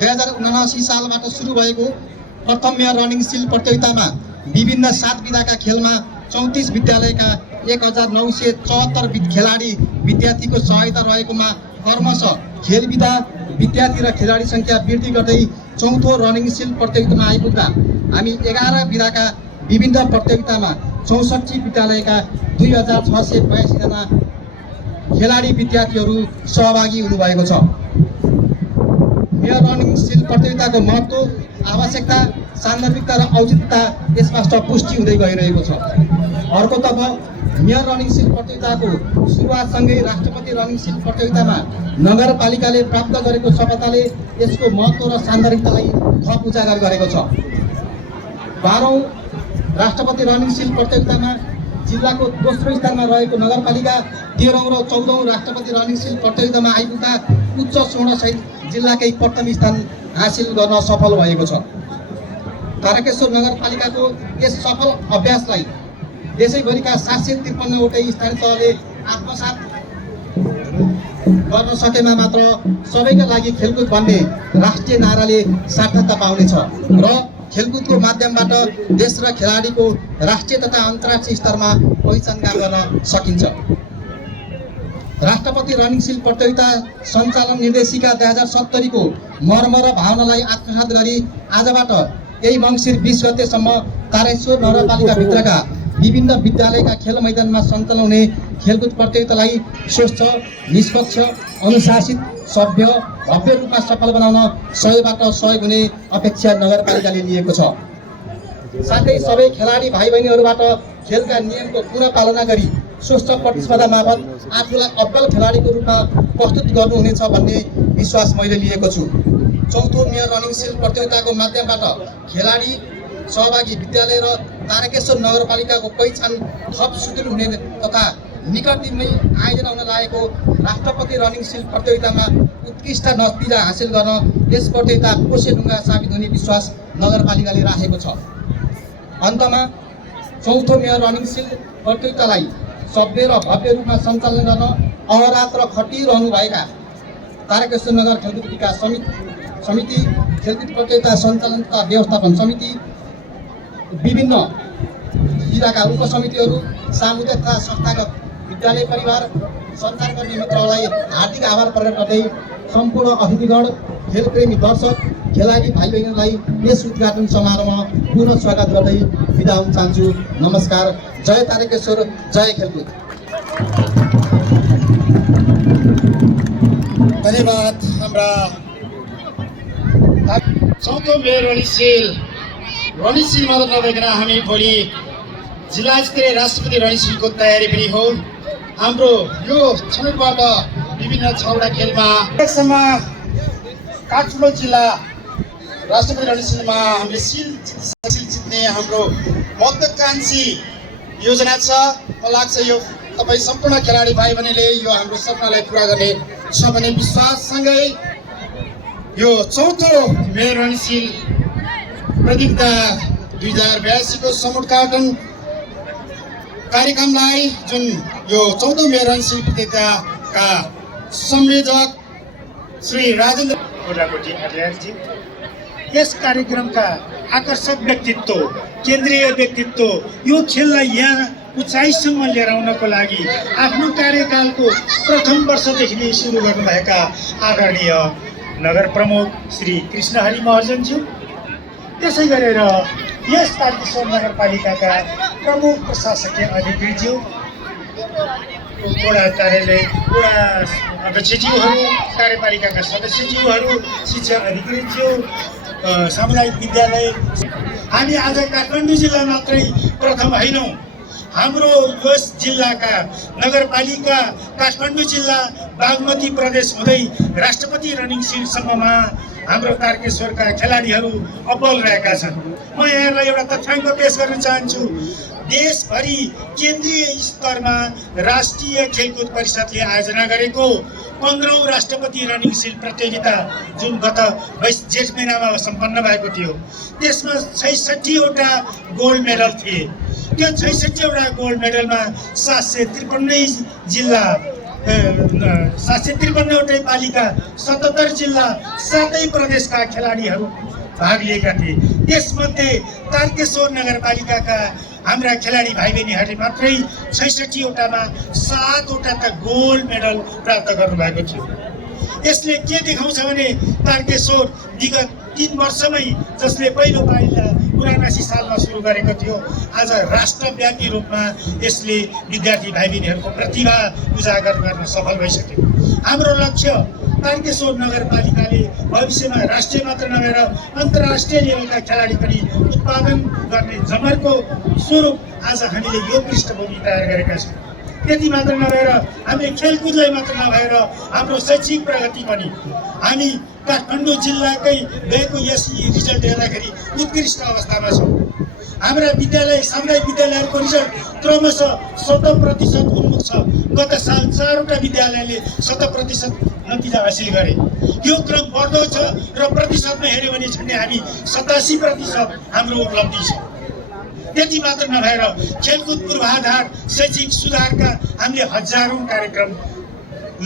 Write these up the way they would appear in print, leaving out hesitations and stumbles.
2079 सालबाट सुरु भएको प्रथम मेयर रनिङ सिल प्रतियोगितामा विभिन्न 7 विधाका खेलमा 34 विद्यालयका 1974 खेलाडी विद्यार्थीको सहभागिता रहेकोमा क्रमशः खेल विधा विद्यार्थी र खेलाडी संख्या वृद्धि गर्दै चौथो रनिङ सिल प्रतियोगितामा आइपुग्दा हामी 11 विधाका विभिन्न प्रतियोगितामा 64 विद्यालयका 2682 जना खेलाडी विद्यार्थीहरू सहभागी हुनुभएको छ। मेयर रनिङ सिल प्रतियोगिताको महत्त्व, आवश्यकता, सान्दर्भिकता र औचित्यता यसबाट पुष्टि हुँदै गइरहेको छ। अर्कोतर्फ मेयर रनिङ सिल प्रतियोगिताको सुरुवातसँगै राष्ट्रपति रनिङ सिल प्रतियोगितामा नगरपालिकाले प्राप्त गरेको सफलताले यसको महत्त्व र सान्दर्भिकतालाई थप उजागर गरेको छ। 12औं राष्ट्रपति रनिङ सिल प्रतियोगितामा जिल्लाको दोस्रो स्थानमा रहेको नगरपालिका 13औं र 14औं राष्ट्रपति रनिङ सिल प्रतियोगितामा आइपुग्दा उच्च स्वर्णसहित जिल्लाकै प्रथम स्थान हासिल गर्न सफल भएको छ। तारकेश्वर नगरपालिकाको यस सफल अभ्यासलाई देशैभरिका 753 वटै स्थानीय तहले आत्मसात गर्न सकेमा मात्र सबैका लागि खेलकुद भन्ने राष्ट्रिय नाराले सार्थकता पाउनेछ र खेलकुदको माध्यमबाट देश र खेलाडीको राष्ट्रिय तथा अन्तर्राष्ट्रिय स्तरमा पहिचान गर्न सकिन्छ। राष्ट्रपति रनिङ सिल प्रतियोगिता सञ्चालन निर्देशिका 2070 को मर्म र भावनालाई आत्मसात गरी आजबाट यही मङ्सिर 20 गतेसम्म तारेश्वर नगरपालिकाभित्रका विभिन्न विद्यालयका खेल मैदानमा सञ्चालन हुने खेलकुद प्रतियोगितालाई स्वस्थ, निष्पक्ष, अनुशासित, सभ्य, भव्य रूपमा सफल बनाउन सहयोगबाट सहयोग हुने अपेक्षा नगरपालिकाले लिएको छ। साथै सबै खेलाडी भाइ बहिनीहरूबाट खेलका नियमको पुनः पालना गरी स्वस्थ प्रतिस्पर्धा मार्फत आफूलाई अब्बल खेलाडीको रूपमा प्रस्तुत गर्नुहुनेछ भन्ने विश्वास मैले लिएको छु। चौथो मेयर रनिङ सिल प्रतियोगिताको माध्यमबाट खेलाडी, सहभागी विद्यालय र तारकेश्वर नगरपालिकाको पहिचान थप सुदृढ हुने तथा निकट दिनमै आयोजना हुन लागेको राष्ट्रपति रनिङ सिल प्रतियोगितामा उत्कृष्ट नतिजा हासिल गर्न यस प्रतियोगिता कोसेढुङ्गा साबित हुने विश्वास नगरपालिकाले राखेको छ। अन्तमा चौथो मेयर रनिङ सिल प्रतियोगितालाई सभ्य र भव्य रूपमा सञ्चालन गर्न अहरात्र खटिरहनुभएका तारकेश्वर नगर खेलकुद विकास समिति, खेलकुद प्रतियोगिता सञ्चालन तथा व्यवस्थापन समिति, विभिन्न जिल्लाका उपसमितिहरू, सामुदायिक तथा संस्थागत विद्यालय परिवार, सञ्चारकर्मी मित्रहरूलाई हार्दिक आभार प्रकट गर्दै सम्पूर्ण अतिथिगण, खेलप्रेमी दर्शक, खेलाडी भाइ बहिनीहरूलाई यस उद्घाटन समारोहमा पुनः स्वागत गर्दै बिदा हुन चाहन्छु। नमस्कार। जय तारकेश्वर, जय खेलकुद। धन्यवाद। हाम्रा चौथो मेयर रनिङ सिल मात्र नभइकन हामी भोलि जिल्ला स्तरीय राष्ट्रपति रनिङ सिलको तयारी पनि हो। हाम्रो यो छनौटबाट विभिन्न 6वटा खेलमा एकसम्म काठमाडौँ जिल्ला राष्ट्रपति रनिङ सिलमा हामीले सिल जित्ने हाम्रो महत्त्वाकांक्षी योजना छ। मलाई लाग्छ यो तपाईँ सम्पूर्ण खेलाडी भाइ बहिनीले यो हाम्रो सपनालाई पुरा गर्ने छ भन्ने विश्वाससँगै यो चौथो मेयर रनिङ सिल प्रतियोगिता 2082 को समुद्घाटन कार्यक्रमलाई जुन यो चौथो मेयर रनिङ सिल प्रतियोगिताका संयोजक श्री राजेन्द्र कोटाकोटी आचार्यजी, यस कार्यक्रमका आकर्षक व्यक्तित्व, केन्द्रीय व्यक्तित्व, यो खेललाई यहाँ उचाइसम्म लिएर आउनको लागि आफ्नो कार्यकालको प्रथम वर्षदेखि नै सुरु गर्नुभएका आदरणीय नगर प्रमुख श्री कृष्णहरि महर्जनज्यू, त्यसै गरेर यस तारकेश्वर नगरपालिकाका प्रमुख प्रशासकीय अधिकृतज्यू, वडा कार्यालय, वडा अध्यक्षज्यूहरू, कार्यपालिकाका सदस्यज्यूहरू, शिक्षा अधिकृतज्यू, सामुदायिक विद्यालय। हामी आज काठमाडौँ जिल्ला मात्रै प्रथम होइनौँ, हाम्रो यस जिल्लाका नगरपालिका काठमाडौँ जिल्ला बागमती प्रदेश हुँदै राष्ट्रपति रनिङ सिलसम्ममा हाम्रो तारकेश्वरका खेलाडीहरू अब्बल रहेका छन्। म यहाँलाई एउटा तथ्याङ्क पेश गर्न चाहन्छु। देशभरि केन्द्रीय स्तरमा राष्ट्रिय खेलकुद परिषदले आयोजना गरेको 15औं राष्ट्रपति रनिङ सिल प्रतियोगिता जुन गत जेठ महिनामा सम्पन्न भएको थियो, त्यसमा 66वटा गोल्ड मेडल थिए। त्यो 66वटा गोल्ड मेडलमा 753 जिल्ला 753वटै पालिका 77 जिल्ला 7 प्रदेशका खेलाडीहरू भाग लिएका थिए। त्यसमध्ये तारकेश्वर नगरपालिकाका हाम्रा खेलाडी भाइ बहिनीहरूले मात्रै 66 वटामा 7 वटा त गोल्ड मेडल प्राप्त गर्नुभएको थियो। यसले के देखाउँछ भने तारकेश्वर विगत 3 वर्षमै जसले पहिलो पाइला पुरानासी सालमा सुरु गरेको थियो, आज राष्ट्रव्यापी रूपमा यसले विद्यार्थी भाइ बहिनीहरूको प्रतिभा उजागर गर्न सफल भइसक्यो। हाम्रो लक्ष्य तारकेश्वर नगरपालिकाले भविष्यमा राष्ट्रिय मात्र नभएर अन्तर्राष्ट्रिय लेभलका खेलाडी पनि उत्पादन गर्ने जमर्को स्वरूप आज हामीले यो पृष्ठभूमि तयार गरेका छौँ। त्यति मात्र नभएर हामीले खेलकुदलाई मात्र नभएर हाम्रो शैक्षिक प्रगति पनि हामी काठमाडौँ जिल्लाकै गएको यस रिजल्ट हेर्दाखेरि उत्कृष्ट अवस्थामा छौँ। हाम्रा विद्यालय सामुदायिक विद्यालयहरूको रिजल्ट क्रमशः 100% उन्मुख छ। गत साल 4 वटा विद्यालयले 100% नतिजा हासिल गरे। यो क्रम बढ्दो छ र प्रतिशतमा हेऱ्यो भने झन्डै हामी 87% हाम्रो उपलब्धि छ। त्यति मात्र नभएर खेलकुद पूर्वाधार शैक्षिक सुधारका हामीले हजारौं कार्यक्रम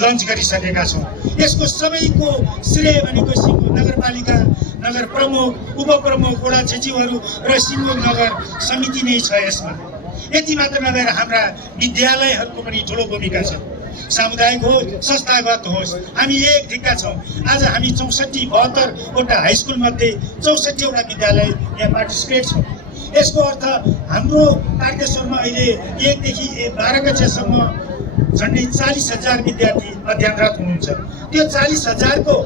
लन्च गरिसकेका छौँ। यसको सबैको श्रेय भनेको सिङ्गो नगरपालिका, नगर प्रमुख, उपप्रमुख, वडा सचिवहरू र सिङ्गो नगर समिति नै छ यसमा। यति मात्र नभएर हाम्रा विद्यालयहरूको पनि ठुलो भूमिका छ। सामुदायिक होस्, संस्थागत होस्, हामी एक ढिक्का छौँ। आज हामी 72 वटा हाई स्कुल मध्ये 64 वटा विद्यालय यहाँ पार्टिसिपेट छौँ। यसको अर्थ हाम्रो तारकेश्वरमा अहिले 1 देखि 12 कक्षासम्म झन्डै 40,000 विद्यार्थी अध्ययनरत हुनुहुन्छ। त्यो 40,000 को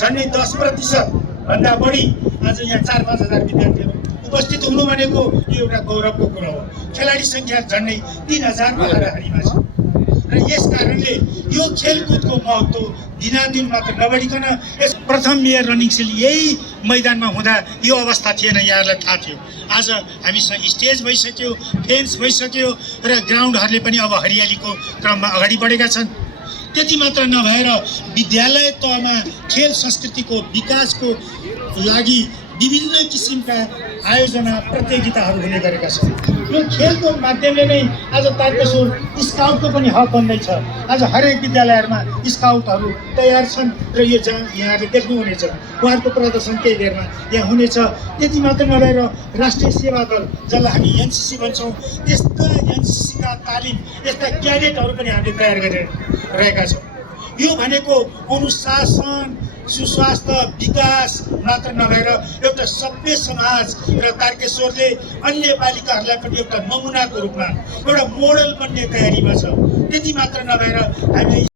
झन्डै 10% भन्दा बढी आज यहाँ 4-5 हजार विद्यार्थीहरू उपस्थित हुनु भनेको यो एउटा गौरवको कुरा हो। खेलाडी सङ्ख्या झन्डै 3,000 को हाराहारीमा छ र यस कारणले यो खेलकुदको महत्त्व दिनादिन मात्र नबढिकन यस प्रथम मेयर रनिङ सिल यही मैदानमा हुँदा यो अवस्था थिएन, यहाँहरूलाई थाहा थियो। आज हामीसँग स्टेज भइसक्यो, फेन्स भइसक्यो र ग्राउन्डहरूले पनि अब हरियालीको क्रममा अगाडि बढेका छन्। त्यति मात्र नभएर विद्यालय तहमा खेल संस्कृतिको विकासको लागि विभिन्न किसिमका आयोजना प्रतियोगिताहरू हुने गरेका छन्। यो खेलको माध्यमले नै आज तारकेश्वर स्काउटको पनि हब बन्दैछ। आज हरेक विद्यालयहरूमा स्काउटहरू तयार छन् र यो यहाँहरूले देख्नुहुनेछ। उहाँहरूको प्रदर्शन केही बेरमा यहाँ हुनेछ। त्यति मात्र नभएर राष्ट्रिय सेवा दल जसलाई हामी एनसीसी भन्छौँ, त्यस्ता एनसीसीका तालिम यस्ता क्याडेटहरू पनि हामीले तयार गरिरहेका छौँ। यो भनेको अनुशासन, सुस्वास्थ्य, विकास मात्र नभएर एउटा सभ्य समाज र तारकेश्वरले अन्य पालिकाहरूलाई पनि एउटा नमुनाको रूपमा एउटा मोडल बन्ने तयारीमा छ। त्यति मात्र नभएर हामीले